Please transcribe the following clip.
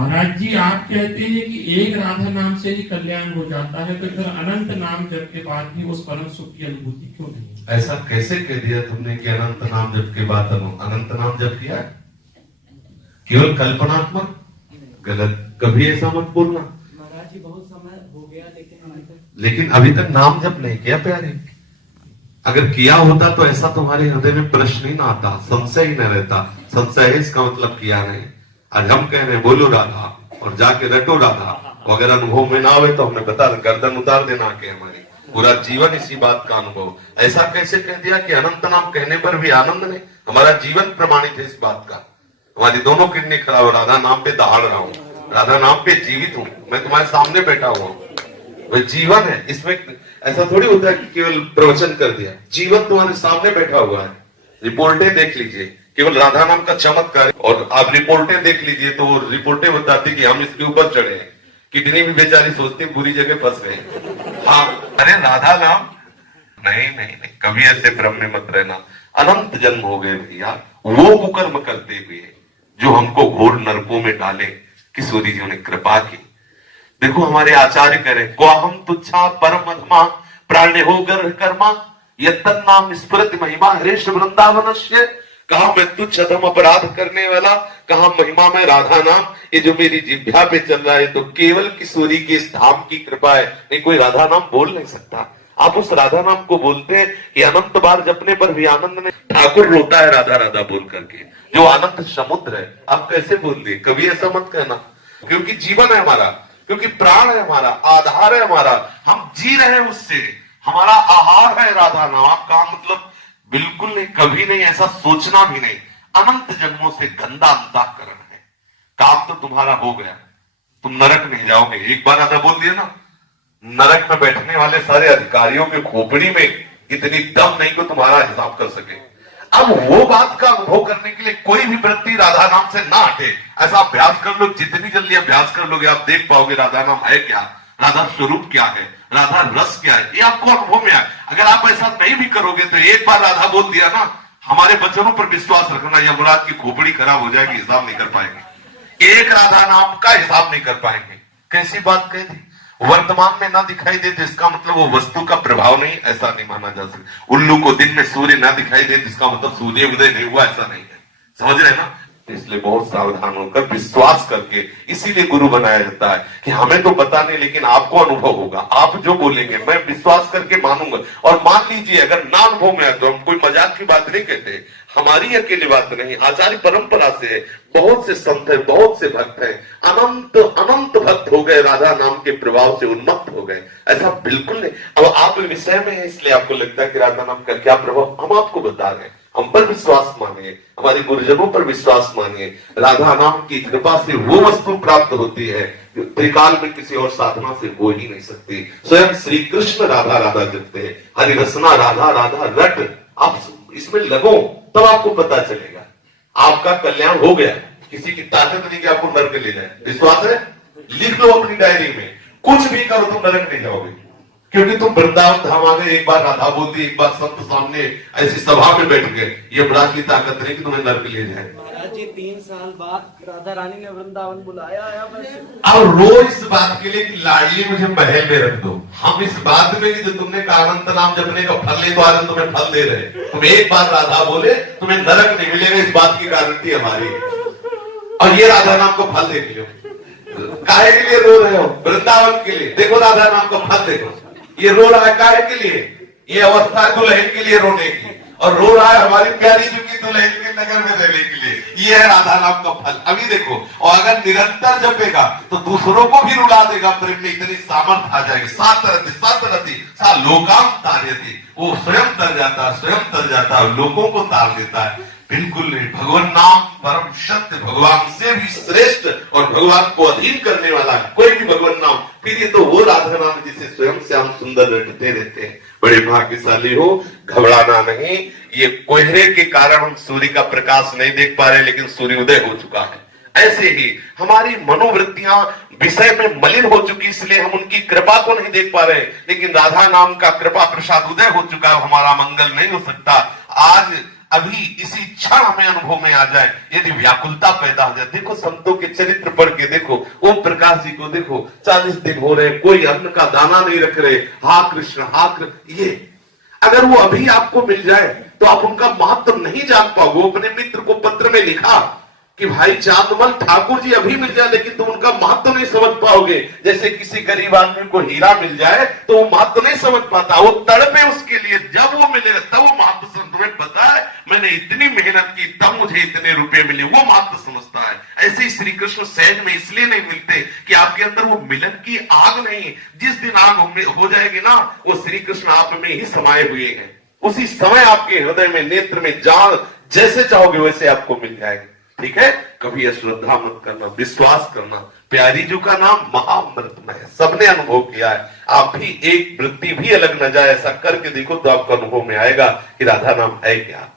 महाराज जी आप कहते हैं कि एक राधा नाम से ही कल्याण हो जाता है, तो फिर अनंत नाम जप के बाद भी उस परम सुख की अनुभूति क्यों नहीं? ऐसा कैसे कह दिया तुमने कि अनंत नाम जप के बाद अनंत नाम जप किया? केवल कल्पनात्मक? गलत, कभी ऐसा मत बोलना। महाराज जी बहुत समय हो गया लेकिन अभी तक नाम जप नहीं किया प्यारे। अगर किया होता तो ऐसा तुम्हारे हृदय में प्रश्न ही ना आता, संशय ही न रहता। संशय है इसका मतलब किया नहीं। आज हम कह रहे हैं बोलो राधा और जाके रटो राधा, अगर अनुभव में ना आवे तो हमने बता गर्दन उतार देना के हमारी पूरा जीवन इसी बात का अनुभव। ऐसा कैसे कह दिया कि अनंत नाम कहने पर भी आनंद नहीं? हमारा जीवन प्रमाणित है इस बात का। हमारी दोनों किडनी खराब, राधा नाम पे दहाड़ रहा हूँ, राधा नाम पे जीवित हूँ, मैं तुम्हारे सामने बैठा हुआ हूँ। वह जीवन है, इसमें ऐसा थोड़ी होता है कि केवल प्रवचन कर दिया। जीवन तुम्हारे सामने बैठा हुआ है। रिपोर्टें देख लीजिए, केवल राधा नाम का चमत्कार। और आप रिपोर्टें देख लीजिए तो रिपोर्टें बताती कि हम इसके ऊपर चढ़े हैं, किडनी भी बेचारी सोचती बुरी जगह फंस गए। हाँ, अरे राधा नाम नहीं नहीं नहीं, कभी ऐसे भ्रम में मत रहना। अनंत जन्म हो गए भैया वो कुकर्म करते हुए जो हमको घोर नरकों में डाले, किशोरी जी ने कृपा की। देखो हमारे आचार्य करें को हम तुच्छा परम अधमा प्राण्य हो गर्भ कर्मा यत्तन नाम स्मृति महिमा हरेश वृंदावनस्य। कहा मैं तुच्छ अधम अपराध करने वाला, कहा महिमा में राधा नाम। ये जो मेरी जिह्वा पे चल रहा है तो केवल किशोरी के इस धाम की कृपा है, नहीं कोई राधा नाम बोल नहीं सकता। आप उस राधा नाम को बोलते हैं कि अनंत बार जपने पर भी आनंद में ठाकुर रोता है राधा राधा बोल करके, जो अनंत समुद्र है। आप कैसे बोल दिए? कभी ऐसा मत कहना, क्योंकि जीवन है हमारा, क्योंकि प्राण है हमारा, आधार है हमारा, हम जी रहे हैं उससे, हमारा आहार है राधा नाम का। मतलब बिल्कुल नहीं, कभी नहीं, ऐसा सोचना भी नहीं। अनंत जन्मों से गंदा अंतःकरण है। काम तो तुम्हारा हो गया, तुम नरक नहीं जाओगे। एक बार राधा बोल दिया ना, नरक में बैठने वाले सारे अधिकारियों के खोपड़ी में इतनी दम नहीं को तुम्हारा हिसाब कर सके। अब वो बात का अनुभव करने के लिए कोई भी व्यक्ति राधा नाम से ना हटे। ऐसा अभ्यास कर लो, जितनी जल्दी अभ्यास कर लोगे आप देख पाओगे राधा नाम है क्या, राधा स्वरूप क्या है, राधा रस क्या है, ये आपको अनुभव में आए। अगर आप ऐसा नहीं भी करोगे तो एक बार राधा बोल दिया ना, हमारे वचनों पर विश्वास रखना, यमराज की खोपड़ी खराब हो जाएगी, हिसाब नहीं कर पाएंगे। एक राधा नाम का हिसाब नहीं कर पाएंगे। कैसी बात कह दी? वर्तमान में ना दिखाई देते इसका मतलब वो वस्तु का प्रभाव नहीं, ऐसा नहीं माना जा सकता। उल्लू को दिन में सूर्य ना दिखाई दे इसका मतलब सूर्य उदय नहीं हुआ, ऐसा नहीं है। समझ रहे ना? इसलिए बहुत सावधान होकर विश्वास करके, इसीलिए गुरु बनाया जाता है कि हमें तो पता नहीं लेकिन आपको अनुभव होगा। आप जो बोलेंगे मैं विश्वास करके मानूंगा। और मान लीजिए अगर ना अनुभव में आए तो हम कोई मजाक की बात नहीं कहते, हमारी अकेली बात नहीं, आचार्य परंपरा से बहुत से संत है, बहुत से भक्त हैं, अनंत अनंत भक्त हो गए, राधा नाम के प्रभाव से उन्मत्त हो गए। ऐसा बिल्कुल नहीं। अब आप विषय में है इसलिए आपको लगता है कि राधा नाम का क्या प्रभाव, हम आपको बता रहे हैं। हम पर विश्वास मानिए, हमारे गुरुजनों पर विश्वास मानिए। राधा नाम की कृपा से वो वस्तु प्राप्त होती है जो त्रिकाल में किसी और साधना से हो ही नहीं सकती। स्वयं श्री कृष्ण राधा राधा जपते हैं, हरि रसना राधा राधा रट। आप इसमें लगो तब आपको पता चलेगा आपका कल्याण हो गया। किसी की ताकत नहीं कि आपको नरक ले जाए। विश्वास है? लिख लो अपनी डायरी में, कुछ भी करो तुम नरक नहीं जाओगे, क्योंकि तुम वृंदावन धाम आ गए। एक बार राधा बोल दी, एक बार संत सामने ऐसी सभा में बैठ गए, ये बड़ा की ताकत नहीं कि तुम्हें नरक ले जाए। महाराज जी 3 साल बाद राधा रानी ने वृंदावन बुलाया है। अब रोज इस बात के लिए कि लाडली मुझे महल में रख दो। हम इस बात में कि जो तुमने कहा अनंत नाम जपने का फल ले, तो आज तुम्हें फल दे रहे। तुम एक बार राधा बोले तुम्हें नरक नहीं मिलेगा, इस बात की गारंटी हमारी। और ये राधा नाम को फल देख लो। काहे के लिए रो रहे हो? वृंदावन के लिए। देखो राधा नाम को फल देखो। ये रो रहा है काहे के लिए? ये अवस्था है दुल्हन के लिए रोने की, और रो रहा है हमारी प्यारी चुकी दुल्हन के नगर में रहने के लिए। ये है राधा नाम का फल। अभी देखो, और अगर निरंतर जपेगा तो दूसरों को भी रुला देगा। प्रेम में इतनी सामर्थ आ जाएगी। सात रति सा लोकाम तार्यति, वो स्वयं तर जाता है, स्वयं तर जाता है, लोगों को तार देता है। बिल्कुल नहीं। भगवान नाम परम सत्य, भगवान से भी श्रेष्ठ और भगवान को अधीन करने वाला कोई भी भगवान नाम। फिर ये तो वो राधा नाम जिसे स्वयं से हम सुंदर रटते रहते हैं। बड़े भाग्यशाली हो, घबराना नहीं। ये कोहरे के कारण हम सूर्य का प्रकाश नहीं देख पा रहे, लेकिन सूर्योदय हो चुका है। ऐसे ही हमारी मनोवृत्तियां विषय में मलिन हो चुकी, इसलिए हम उनकी कृपा को नहीं देख पा रहे। लेकिन राधा नाम का कृपा प्रसाद उदय हो चुका है, हमारा मंगल नहीं हो सकता। आज अभी इसी क्षण हमें अनुभव में आ जाए, यदि व्याकुलता पैदा हो जाए। देखो संतों के चरित्र पढ़ के देखो, ओम प्रकाश जी को देखो, 40 दिन हो रहे, कोई अन्न का दाना नहीं रख रहे, हा कृष्ण हा कृष्ण। ये अगर वो अभी आपको मिल जाए तो आप उनका महत्व नहीं जान पाओगे। अपने मित्र को पत्र में लिखा कि भाई चांदमल ठाकुर जी अभी मिल जाए, लेकिन तुम उनका महत्व नहीं समझ पाओगे। जैसे किसी गरीब आदमी को हीरा मिल जाए तो वो महत्व नहीं समझ पाता, वो तड़पे उसके लिए, जब वो मिलेगा तब वो महत्व समझ। तुम्हें पता है मैंने इतनी मेहनत की तब मुझे इतने रुपए मिले, वो महत्व समझता है। ऐसे ही श्री कृष्ण सहज में इसलिए नहीं मिलते कि आपके अंदर वो मिलन की आग नहीं। जिस दिन आग हो जाएगी ना, वो श्री कृष्ण आप में ही समाये हुए हैं। उसी समय आपके हृदय में, नेत्र में, जान जैसे चाहोगे वैसे आपको मिल जाएगी। ठीक है, कभी अश्रद्धा मत करना, विश्वास करना। प्यारी जी का नाम महाअमृतमय है, सबने अनुभव किया है। आप भी एक वृत्ति भी अलग न जाए, ऐसा करके देखो तो आपको अनुभव में आएगा कि राधा नाम है क्या।